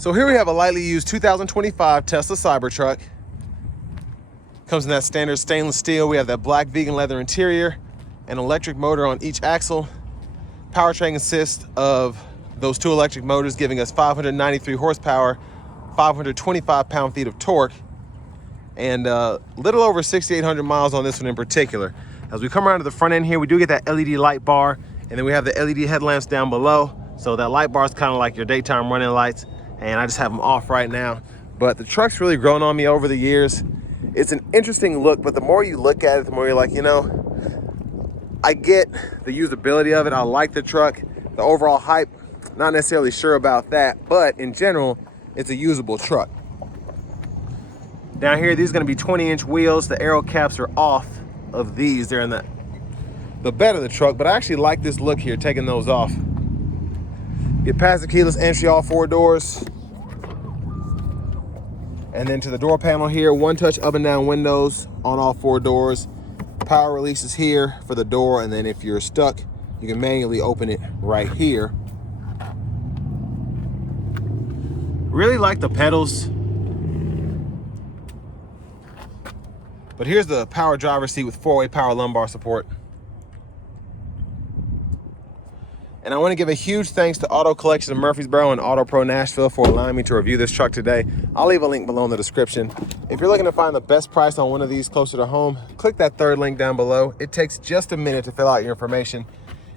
So here we have a lightly used 2025 Tesla Cybertruck. Comes in that standard stainless steel. We have that black vegan leather interior, an electric motor on each axle. Powertrain consists of those two electric motors, giving us 593 horsepower, 525 pound-feet of torque, and a little over 6,800 miles on this one in particular. As we come around to the front end here, we do get that LED light bar, and then we have the LED headlamps down below. So that light bar is kind of like your daytime running lights, and I just have them off right now. But the truck's really grown on me over the years. It's an interesting look, but the more you look at it, the more you're like, you know, I get the usability of it. I like the truck. The overall hype, not necessarily sure about that, but in general, it's a usable truck. Down here, these are gonna be 20-inch wheels. The aero caps are off of these. They're in the bed of the truck, but I actually like this look here, taking those off. Get past the keyless entry, all four doors. And then to the door panel here, one touch up and down windows on all four doors. Power releases here for the door, and then if you're stuck, you can manually open it right here. Really like the pedals. But here's the power driver's seat with four-way power lumbar support. And I want to give a huge thanks to Auto Collection of Murfreesboro and AutoPro Nashville for allowing me to review this truck today. I'll leave a link below in the description. If you're looking to find the best price on one of these closer to home, click that third link down below. It takes just a minute to fill out your information,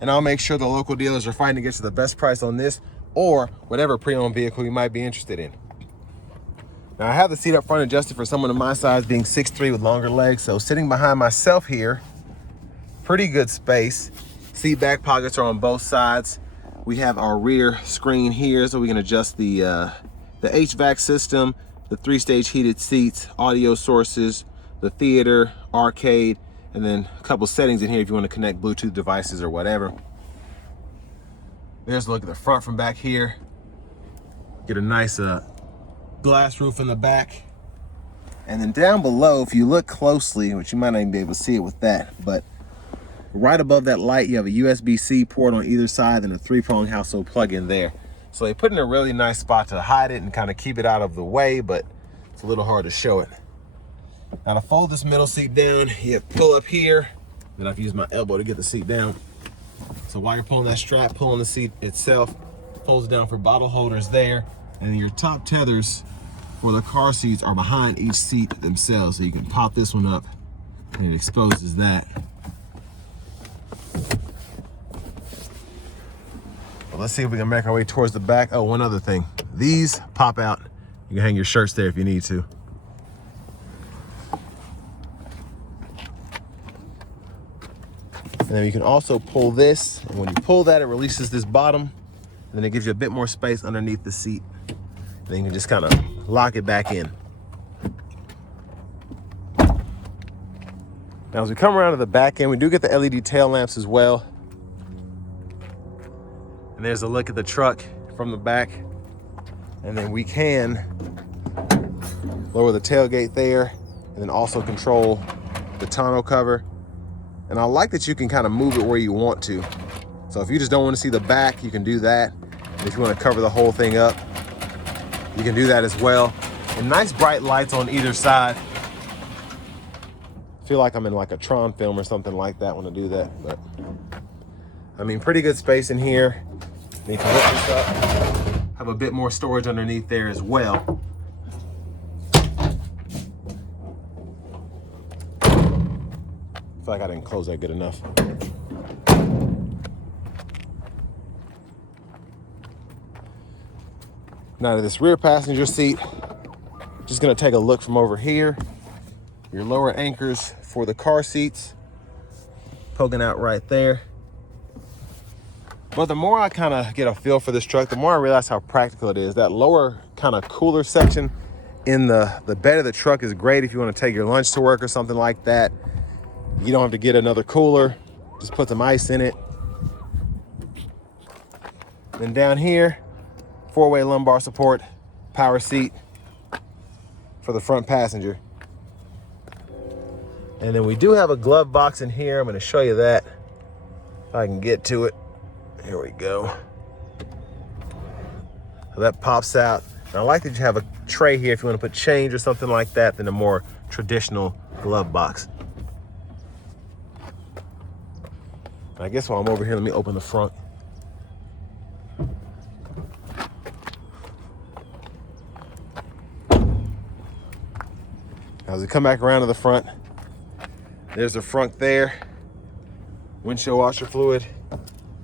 and I'll make sure the local dealers are fighting to get you the best price on this or whatever pre-owned vehicle you might be interested in. Now, I have the seat up front adjusted for someone of my size, being 6'3" with longer legs. So sitting behind myself here, pretty good space. Seat back pockets are on both sides. We have our rear screen here, so we can adjust the HVAC system, the 3-stage heated seats, audio sources, the theater, arcade, and then a couple settings in here if you want to connect Bluetooth devices or whatever. There's a look at the front from back here. Get a nice glass roof in the back. And then down below, if you look closely, which you might not even be able to see it with that, but right above that light, you have a USB-C port on either side and a 3-prong household plug-in there. So they put in a really nice spot to hide it and kind of keep it out of the way, but it's a little hard to show it. Now to fold this middle seat down, you pull up here, then I've used my elbow to get the seat down. So while you're pulling that strap, pulling the seat itself, folds it down for bottle holders there, and your top tethers for the car seats are behind each seat themselves. So you can pop this one up and it exposes that. Well, let's see if we can make our way towards the back. Oh, one other thing. These pop out. You can hang your shirts there if you need to. And then you can also pull this, and when you pull that, it releases this bottom, and then it gives you a bit more space underneath the seat. And then you can just kind of lock it back in. Now, as we come around to the back end, we do get the LED tail lamps as well. And there's a look at the truck from the back. And then we can lower the tailgate there, and then also control the tonneau cover. And I like that you can kind of move it where you want to. So if you just don't want to see the back, you can do that. And if you want to cover the whole thing up, you can do that as well. And nice bright lights on either side. I feel like I'm in like a Tron film or something like that when I do that. But I mean, pretty good space in here. And you can lift this up, have a bit more storage underneath there as well. I feel like I didn't close that good enough. Now to this rear passenger seat, just gonna take a look from over here. Your lower anchors for the car seats, poking out right there. But the more I kind of get a feel for this truck, the more I realize how practical it is. That lower kind of cooler section in the bed of the truck is great if you want to take your lunch to work or something like that. You don't have to get another cooler, just put some ice in it. Then down here, 4-way lumbar support, power seat for the front passenger. And then we do have a glove box in here. I'm going to show you that if I can get to it. Here we go. So that pops out. And I like that you have a tray here if you want to put change or something like that than a more traditional glove box. And I guess while I'm over here, let me open the front. As we come back around to the front, there's the front there. Windshield washer fluid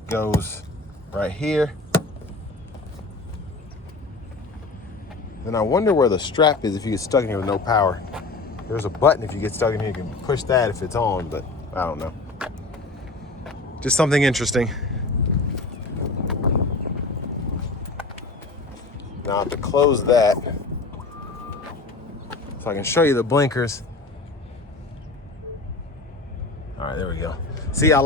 goes right here. Then I wonder where the strap is if you get stuck in here with no power. There's a button if you get stuck in here, you can push that if it's on, but I don't know. Just something interesting. Now I have to close that so I can show you the blinkers. All right, there we go. See, I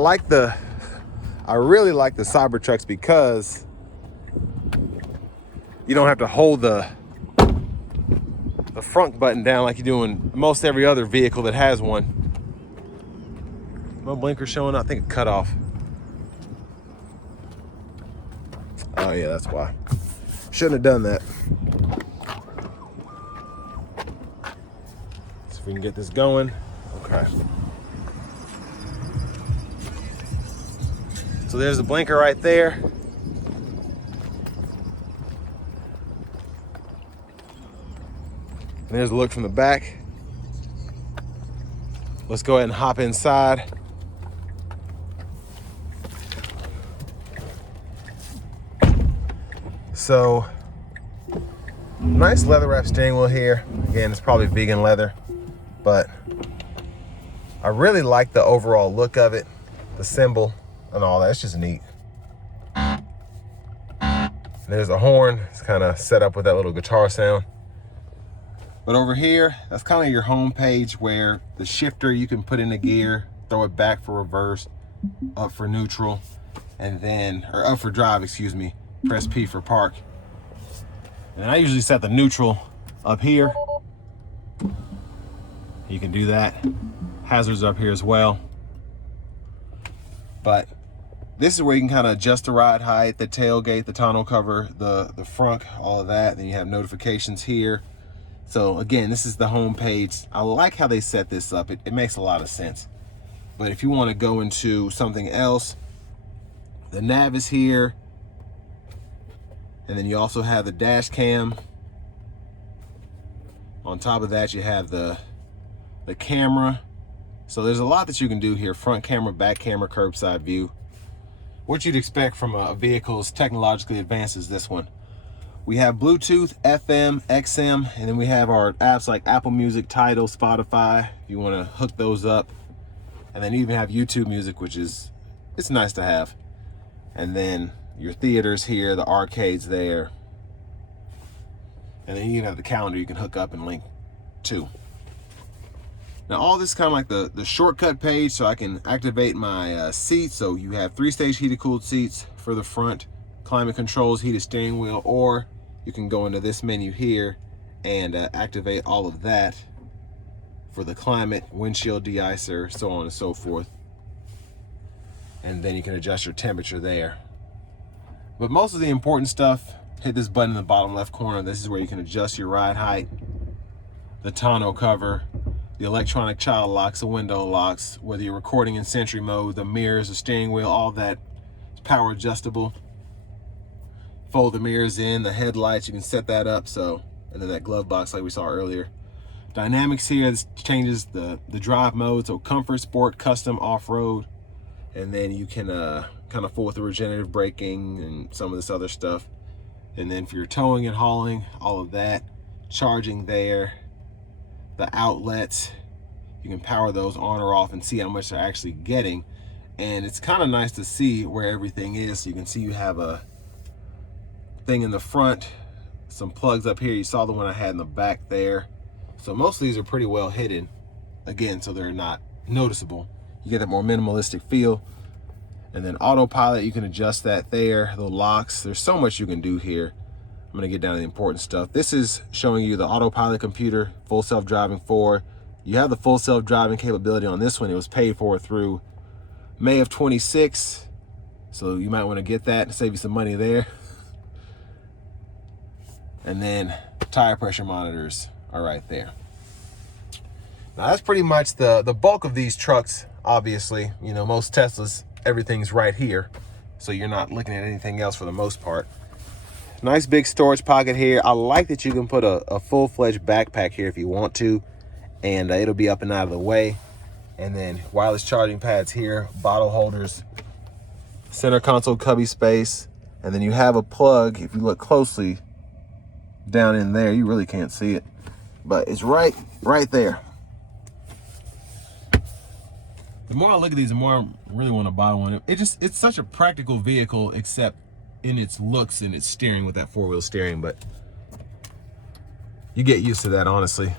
really like the Cybertrucks because you don't have to hold the front button down like you do in most every other vehicle that has one. No blinker showing up, I think it cut off. Oh yeah, that's why. Shouldn't have done that. So if we can get this going, okay. So there's the blinker right there. And there's a look from the back. Let's go ahead and hop inside. So, nice leather wrap steering wheel here. Again, it's probably vegan leather, but I really like the overall look of it, the symbol and all that. It's just neat. And there's a horn. It's kind of set up with that little guitar sound. But over here, that's kind of your home page where the shifter, you can put in a gear, throw it back for reverse, up for neutral, and then, or up for drive, excuse me, press P for park. And I usually set the neutral up here. You can do that. Hazards up here as well. But this is where you can kind of adjust the ride height, the tailgate, the tonneau cover, the front, all of that. Then you have notifications here. So again, this is the home page. I like how they set this up. It makes a lot of sense. But if you want to go into something else, the nav is here. And then you also have the dash cam. On top of that, you have the camera. So there's a lot that you can do here. Front camera, back camera, curbside view. What you'd expect from a vehicle as technologically advanced as this one. We have Bluetooth, FM, XM, and then we have our apps like Apple Music, Tidal, Spotify, if you want to hook those up. And then you even have YouTube Music, which is, it's nice to have. And then your theaters here, the arcades there. And then you even have the calendar you can hook up and link to. Now all this is kind of like the shortcut page, so I can activate my seats. So you have 3-stage heated cooled seats for the front, climate controls, heated steering wheel, or you can go into this menu here and activate all of that for the climate, windshield de-icer, so on and so forth. And then you can adjust your temperature there. But most of the important stuff, hit this button in the bottom left corner. This is where you can adjust your ride height, the tonneau cover, the electronic child locks, the window locks, whether you're recording in Sentry mode, the mirrors, the steering wheel, all that is power adjustable. Fold the mirrors in, the headlights, you can set that up. So, and then that glove box like we saw earlier. Dynamics here, this changes the drive mode. So comfort, sport, custom, off-road. And then you can kind of fool with the regenerative braking and some of this other stuff. And then for your towing and hauling, all of that. Charging there. The outlets, you can power those on or off and see how much they're actually getting. And it's kind of nice to see where everything is. So you can see you have a thing in the front, some plugs up here. You saw the one I had in the back there. So most of these are pretty well hidden, again, so they're not noticeable. You get that more minimalistic feel. And then autopilot, you can adjust that there. The locks, there's so much you can do here. I'm gonna get down to the important stuff. This is showing you the autopilot computer, full self-driving 4. You have the full self-driving capability on this one. It was paid for through May of 26. So you might wanna get that to save you some money there. And then tire pressure monitors are right there. Now that's pretty much the bulk of these trucks. Obviously, you know, most Teslas, everything's right here, so you're not looking at anything else for the most part. Nice big storage pocket here. I like that you can put a full-fledged backpack here if you want to, and it'll be up and out of the way. And then wireless charging pads here, bottle holders, center console cubby space, and then you have a plug. If you look closely down in there, you really can't see it, but it's right there. The more I look at these, the more I really want to buy one. It's such a practical vehicle, except in its looks and its steering with that four-wheel steering, but you get used to that, honestly.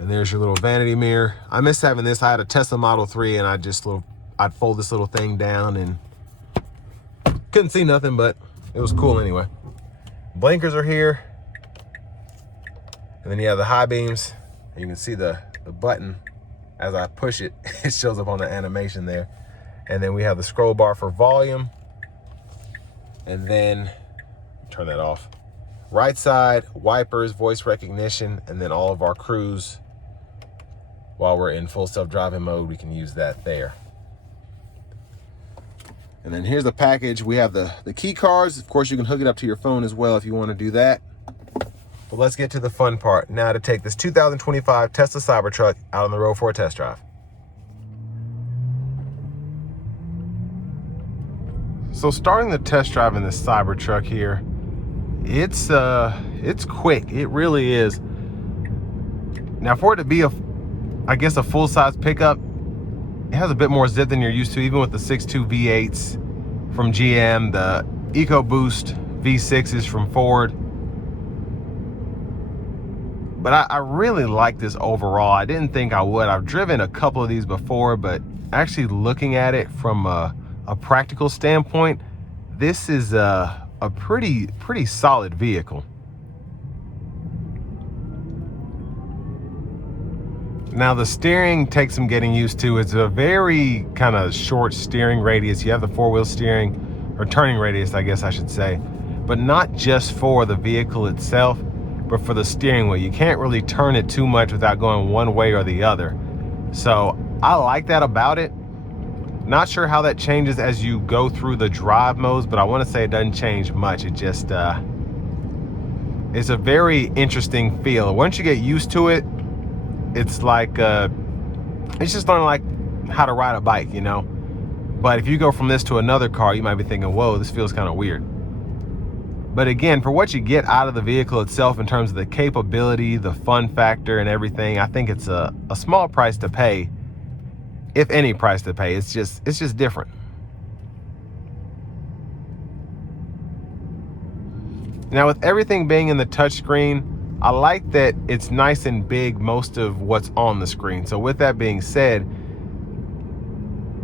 And there's your little vanity mirror. I miss having this. I had a Tesla Model 3, and I'd fold this little thing down and couldn't see nothing, but it was cool anyway. Blinkers are here. And then you have the high beams. And you can see the button. As I push it, it shows up on the animation there. And then we have the scroll bar for volume. And then, turn that off. Right side, wipers, voice recognition, and then all of our cruise. While we're in full self-driving mode, we can use that there. And then here's the package. We have the key cards. Of course, you can hook it up to your phone as well if you want to do that. But let's get to the fun part. Now to take this 2025 Tesla Cybertruck out on the road for a test drive. So starting the test drive in this Cybertruck here, it's quick. It really is. Now for it to be I guess a full-size pickup, it has a bit more zip than you're used to, even with the 6.2 V8s from GM, the EcoBoost V6s from Ford. But I really like this overall. I didn't think I would. I've driven a couple of these before, but actually looking at it from a practical standpoint, this is a pretty solid vehicle. Now the steering takes some getting used to. It's a very kind of short steering radius. You have the four-wheel steering, or turning radius, I guess I should say, but not just for the vehicle itself, but for the steering wheel. You can't really turn it too much without going one way or the other. So I like that about it. Not sure how that changes as you go through the drive modes, but I want to say it doesn't change much. It just, it's a very interesting feel. Once you get used to it, it's like, it's just learning like how to ride a bike, you know? But if you go from this to another car, you might be thinking, whoa, this feels kind of weird. But again, for what you get out of the vehicle itself in terms of the capability, the fun factor and everything, I think it's a small price to pay, if any price to pay. It's just different. Now with everything being in the touchscreen, I like that it's nice and big, most of what's on the screen. So with that being said,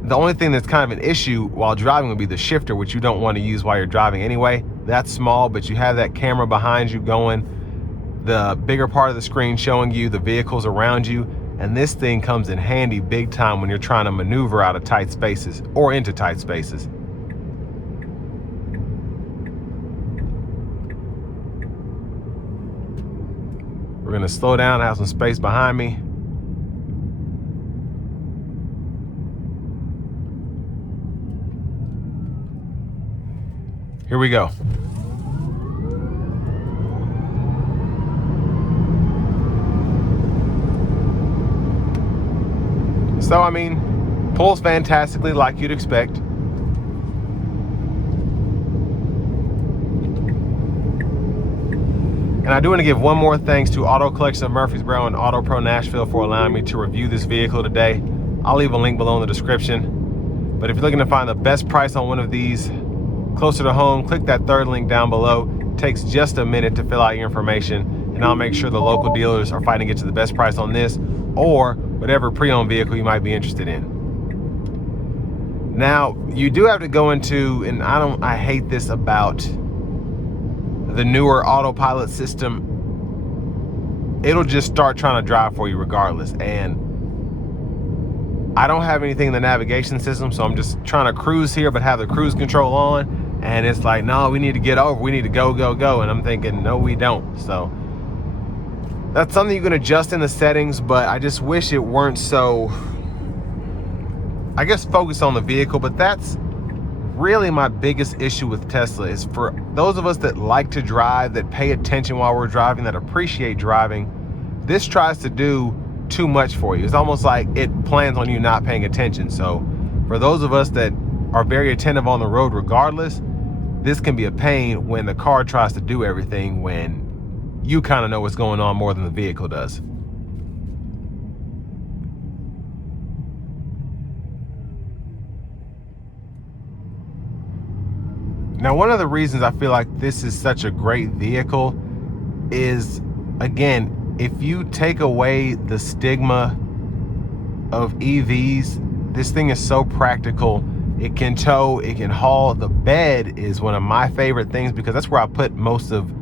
the only thing that's kind of an issue while driving would be the shifter, which you don't want to use while you're driving anyway. That's small, but you have that camera behind you going, the bigger part of the screen showing you the vehicles around you, and this thing comes in handy big time when you're trying to maneuver out of tight spaces or into tight spaces. We're gonna slow down, have some space behind me. Here we go. So, I mean, pulls fantastically like you'd expect. And I do want to give one more thanks to Auto Collection of Murfreesboro and AutoPro Nashville for allowing me to review this vehicle today. I'll leave a link below in the description. But if you're looking to find the best price on one of these closer to home, click that third link down below. It takes just a minute to fill out your information, and I'll make sure the local dealers are fighting to get you the best price on this or whatever pre-owned vehicle you might be interested in. Now, you do have to go into, and I hate this about the newer autopilot system, it'll just start trying to drive for you regardless. And I don't have anything in the navigation system, so I'm just trying to cruise here, but have the cruise control on. And it's like, no, we need to get over. We need to go, go, go. And I'm thinking, no, we don't. So that's something you can adjust in the settings, but I just wish it weren't so, I guess, focused on the vehicle. But that's really my biggest issue with Tesla, is for those of us that like to drive, that pay attention while we're driving, that appreciate driving, this tries to do too much for you. It's almost like it plans on you not paying attention. So for those of us that are very attentive on the road regardless, this can be a pain when the car tries to do everything when you kind of know what's going on more than the vehicle does. Now, one of the reasons I feel like this is such a great vehicle is, again, if you take away the stigma of EVs, this thing is so practical. It can tow, it can haul. The bed is one of my favorite things because that's where I put most of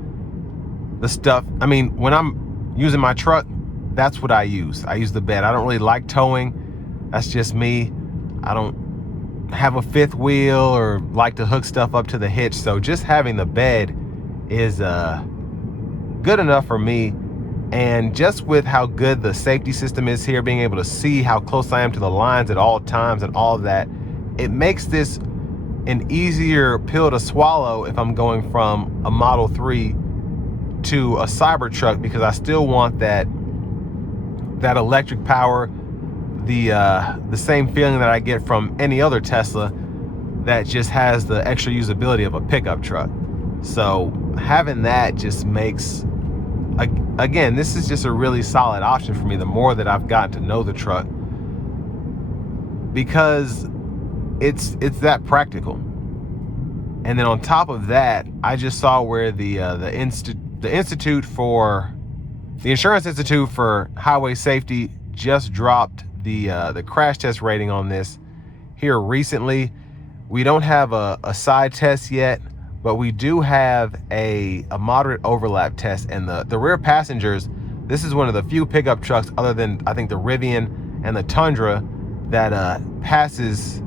the stuff. I mean, when I'm using my truck, that's what I use. I use the bed. I don't really like towing. That's just me. I don't have a fifth wheel or like to hook stuff up to the hitch. So just having the bed is good enough for me. And just with how good the safety system is here, being able to see how close I am to the lines at all times and all of that, it makes this an easier pill to swallow if I'm going from a Model 3 to a Cybertruck, because I still want that electric power, the same feeling that I get from any other Tesla that just has the extra usability of a pickup truck. So having that just makes, again, this is just a really solid option for me the more that I've gotten to know the truck, because it's that practical. And then on top of that, I just saw where the Insurance Institute for Highway Safety just dropped the crash test rating on this here recently. We don't have a side test yet, but we do have a moderate overlap test. And the rear passengers, this is one of the few pickup trucks other than I think the Rivian and the Tundra that passes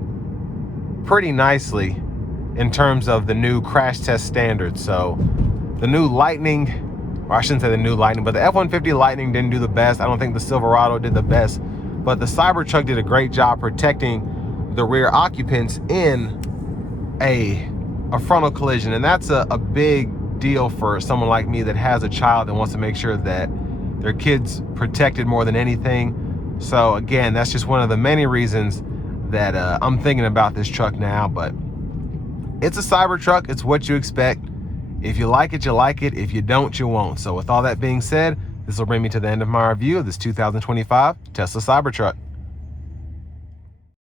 pretty nicely in terms of the new crash test standards. So the new Lightning, or I shouldn't say the new Lightning, but the F-150 Lightning didn't do the best. I don't think the Silverado did the best, but the Cybertruck did a great job protecting the rear occupants in a frontal collision. And that's a big deal for someone like me that has a child and wants to make sure that their kid's protected more than anything. So again, that's just one of the many reasons that I'm thinking about this truck now. But it's a Cybertruck. It's what you expect. If you like it, you like it. If you don't, you won't. So with all that being said, this will bring me to the end of my review of this 2025 Tesla Cybertruck.